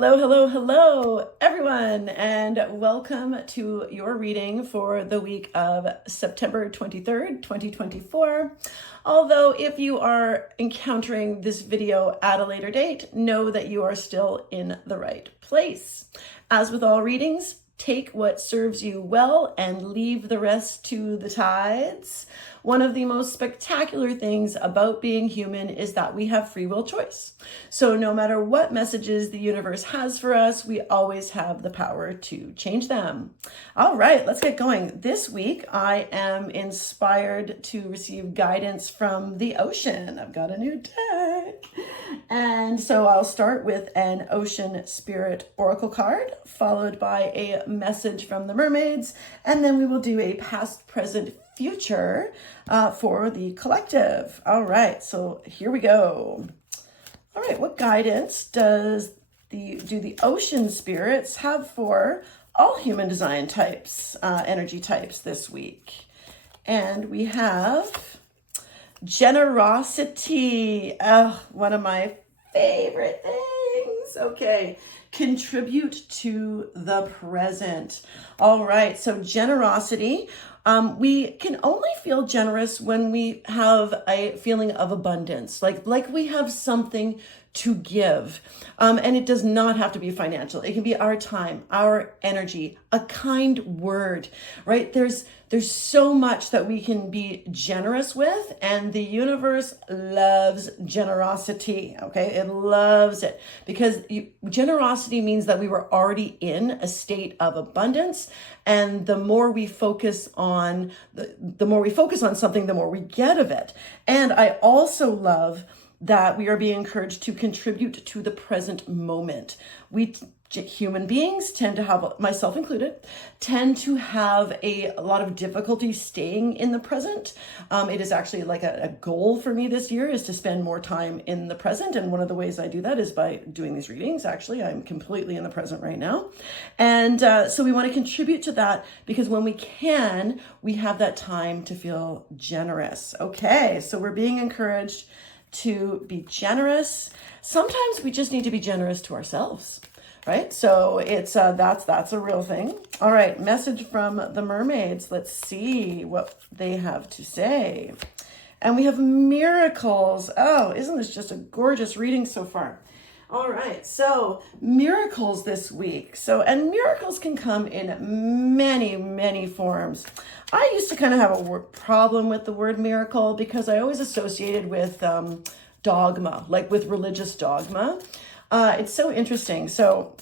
Hello, hello, hello, everyone, and welcome to your reading for the week of September 23rd, 2024. Although if you are encountering this video at a later date, know that you are still in the right place. As with all readings, take what serves you well and leave the rest to the tides. One of the most spectacular things about being human is that we have free will choice. So no matter what messages the universe has for us, we always have the power to change them. All right, let's get going. This week, I am inspired to receive guidance from the ocean. I've got a new deck. And so I'll start with an Ocean Spirit Oracle card, followed by a message from the mermaids, and then we will do a past, present, future for the collective. All right, so here we go. All right, what guidance do the ocean spirits have for all human design types, energy types this week? And we have generosity. One of my favorite things. Okay. Contribute to the present. All right. So generosity. We can only feel generous when we have a feeling of abundance, like we have something to give. And it does not have to be financial. It can be our time, our energy, a kind word, right? There's so much that we can be generous with, and the universe loves generosity, okay? It loves it because generosity means that we were already in a state of abundance, and the more we focus on something, the more we get of it. And I also love that we are being encouraged to contribute to the present moment. Human beings tend to have, myself included, tend to have a lot of difficulty staying in the present. It is actually like a goal for me this year is to spend more time in the present. And one of the ways I do that is by doing these readings. Actually, I'm completely in the present right now. And so we want to contribute to that because when we can, we have that time to feel generous. Okay, so we're being encouraged to be generous. Sometimes we just need to be generous to ourselves, right? So it's that's a real thing. All right, message from the mermaids. Let's see what they have to say. And we have miracles. Oh, isn't this just a gorgeous reading so far? All right, so miracles this week. And miracles can come in many, many forms. I used to kind of have a problem with the word miracle because I always associated with dogma, like with religious dogma. It's so interesting. So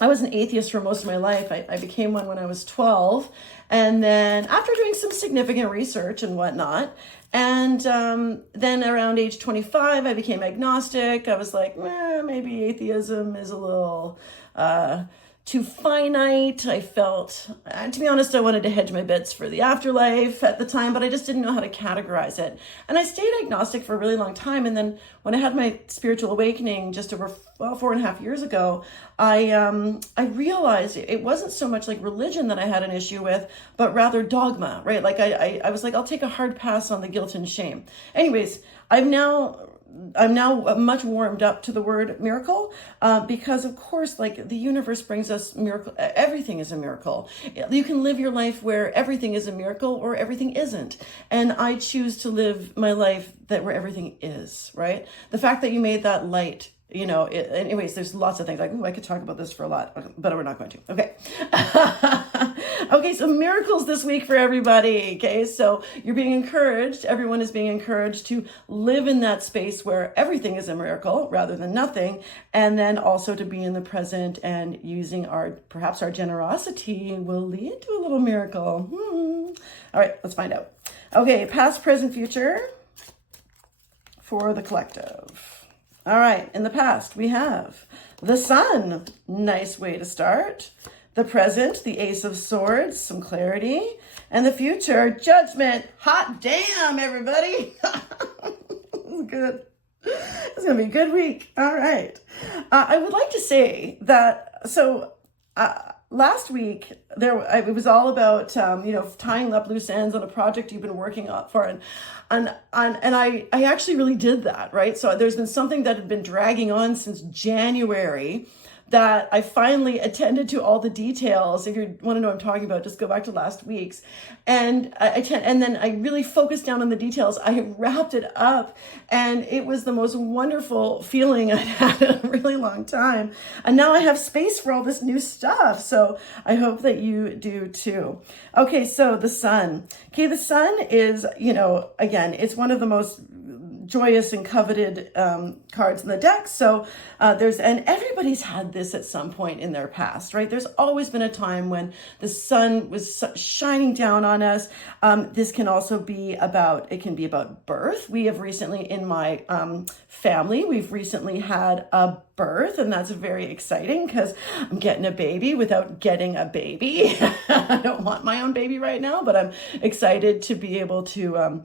I was an atheist for most of my life. I became one when I was 12. And then after doing some significant research and whatnot, and then around age 25, I became agnostic. I was like, maybe atheism is a little too finite. I felt, to be honest, I wanted to hedge my bets for the afterlife at the time, but I just didn't know how to categorize it. And I stayed agnostic for a really long time. And then when I had my spiritual awakening just over 4.5 years ago, I realized it wasn't so much like religion that I had an issue with, but rather dogma, right? Like I was like, I'll take a hard pass on the guilt and shame. Anyways, I'm now much warmed up to the word miracle because, of course, like the universe brings us miracle. Everything is a miracle. You can live your life where everything is a miracle or everything isn't. And I choose to live my life where everything is, right? The fact that you made that light, anyways, there's lots of things like, I could talk about this for a lot, but we're not going to. Okay. Okay, so miracles this week for everybody. Okay, so you're being encouraged. Everyone is being encouraged to live in that space where everything is a miracle rather than nothing. And then also to be in the present and using perhaps our generosity will lead to a little miracle. All right, let's find out. Okay, past, present, future for the collective. All right, in the past, we have the Sun. Nice way to start. The present, the Ace of Swords, some clarity. And the future, Judgment. Hot damn, everybody. This is good. It's going to be a good week. All right. I would like to say that, last week, it was all about, tying up loose ends on a project you've been working on for. And I actually really did that, right? So there's been something that had been dragging on since January, that I finally attended to all the details. If you want to know what I'm talking about, just go back to last week's. And and then I really focused down on the details. I wrapped it up, and it was the most wonderful feeling I'd had in a really long time. And now I have space for all this new stuff. So I hope that you do too. Okay, so the sun. Okay, the sun is, again, it's one of the most joyous and coveted cards in the deck. So and everybody's had this at some point in their past, right? There's always been a time when the sun was shining down on us. This can also be about birth. We have recently, in my family, we've recently had a birth, and that's very exciting because I'm getting a baby without getting a baby. I don't want my own baby right now, but I'm excited to be able to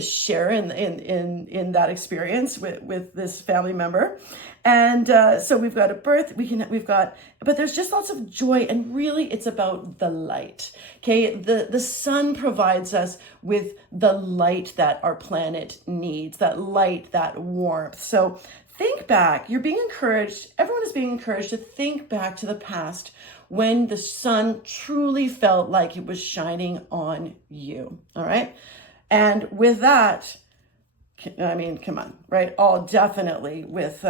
share in that experience with this family member. And so we've got a birth, but there's just lots of joy, and really it's about the light. Okay, the sun provides us with the light that our planet needs, that light, that warmth. So think back, everyone is being encouraged to think back to the past when the sun truly felt like it was shining on you, all right? And with that, I mean, come on, right? All definitely with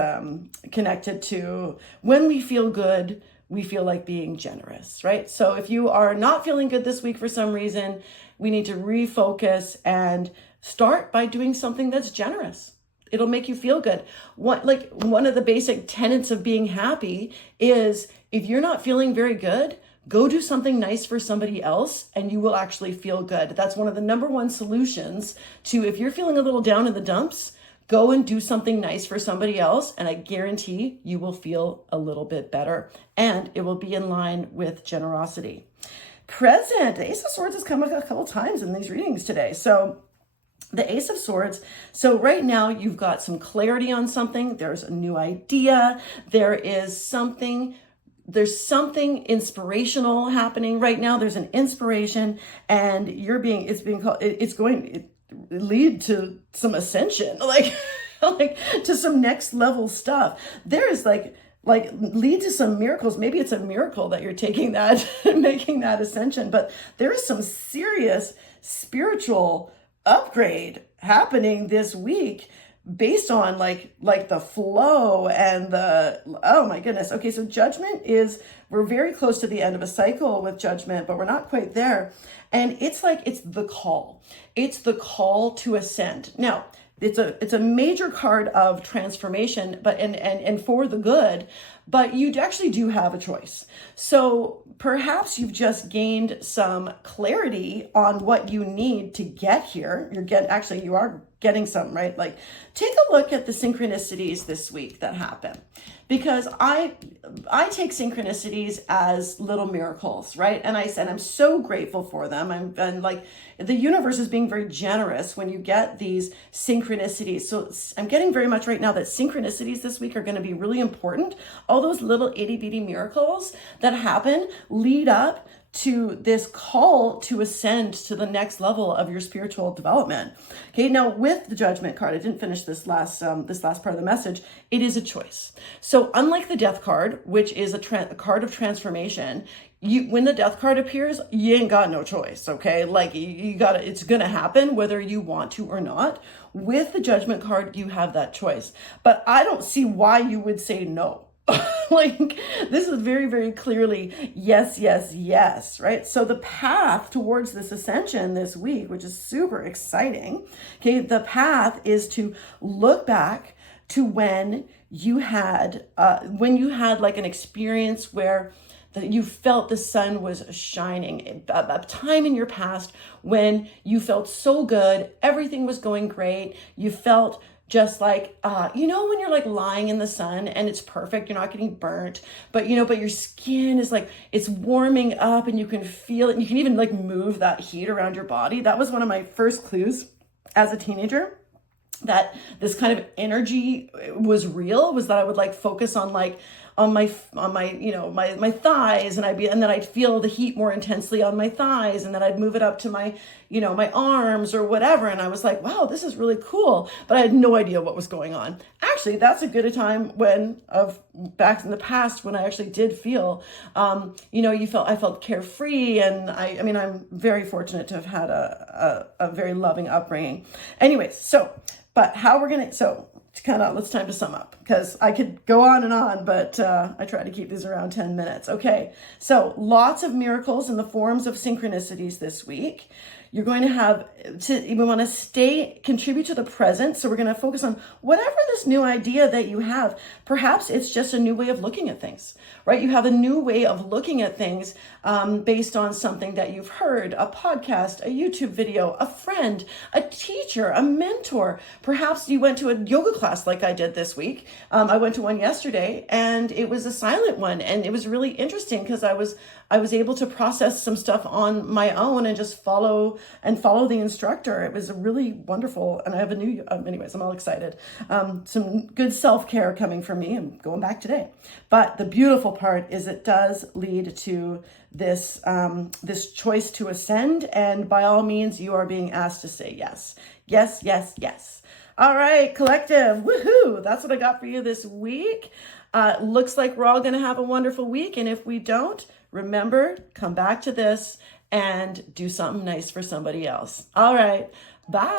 connected to when we feel good, we feel like being generous, right? So if you are not feeling good this week for some reason, we need to refocus and start by doing something that's generous. It'll make you feel good. One of the basic tenets of being happy is if you're not feeling very good, go do something nice for somebody else and you will actually feel good. That's one of the number one solutions to, if you're feeling a little down in the dumps, go and do something nice for somebody else. And I guarantee you will feel a little bit better, and it will be in line with generosity. Present, the Ace of Swords has come up a couple times in these readings today. So the Ace of Swords. So right now you've got some clarity on something. There's a new idea. There's something inspirational happening right now. There's an inspiration, and it's going to lead to some ascension, like to some next level stuff. There's lead to some miracles. Maybe it's a miracle that you're taking that, making that ascension, but there is some serious spiritual upgrade happening this week based on like the flow and oh my goodness. Okay, so Judgment we're very close to the end of a cycle with Judgment, but we're not quite there. And it's the call. It's the call to ascend. Now, it's a major card of transformation, but and for the good, but you actually do have a choice. So perhaps you've just gained some clarity on what you need to get here. You are getting some, right? Like, take a look at the synchronicities this week that happen, because I take synchronicities as little miracles, right? And I'm so grateful for them. And the universe is being very generous when you get these synchronicities. So I'm getting very much right now that synchronicities this week are going to be really important. All those little itty bitty miracles that happen lead up to this call to ascend to the next level of your spiritual development. Okay, now with the Judgment card, I didn't finish this last part of the message. It is a choice. So unlike the Death card, which is a card of transformation, when the Death card appears, you ain't got no choice. Okay, it's gonna happen whether you want to or not. With the Judgment card, you have that choice, but I don't see why you would say no. This is very, very clearly yes, yes, yes, right? So the path towards this ascension this week, which is super exciting, okay, the path is to look back to when you had like an experience where you felt the sun was shining, a time in your past when you felt so good, everything was going great, you felt just like, when you're like lying in the sun and it's perfect, you're not getting burnt, but your skin is it's warming up and you can feel it. And you can even move that heat around your body. That was one of my first clues as a teenager that this kind of energy was real, was that I would focus on my thighs, and then I'd feel the heat more intensely on my thighs, and then I'd move it up to my my arms or whatever. And I was like, wow, this is really cool. But I had no idea what was going on. Actually, that's a good time back in the past when I actually did feel, I felt carefree. And I'm very fortunate to have had a very loving upbringing. Anyways, but how we're going to, it's time to sum up, because I could go on, but I try to keep these around 10 minutes. Okay, so lots of miracles in the forms of synchronicities this week. You're going to we want to contribute to the present. So we're going to focus on whatever this new idea that you have. Perhaps it's just a new way of looking at things, right? You have a new way of looking at things based on something that you've heard, a podcast, a YouTube video, a friend, a teacher, a mentor. Perhaps you went to a yoga class like I did this week. I went to one yesterday, and it was a silent one. And it was really interesting because I was able to process some stuff on my own and just follow the instructor. It was really wonderful. And I have anyways, I'm all excited. Some good self-care coming from me. I'm going back today. But the beautiful part is it does lead to this choice to ascend. And by all means, you are being asked to say yes. Yes, yes, yes. All right, collective. Woohoo. That's what I got for you this week. Looks like we're all going to have a wonderful week. And if we don't, remember, come back to this and do something nice for somebody else. All right. Bye.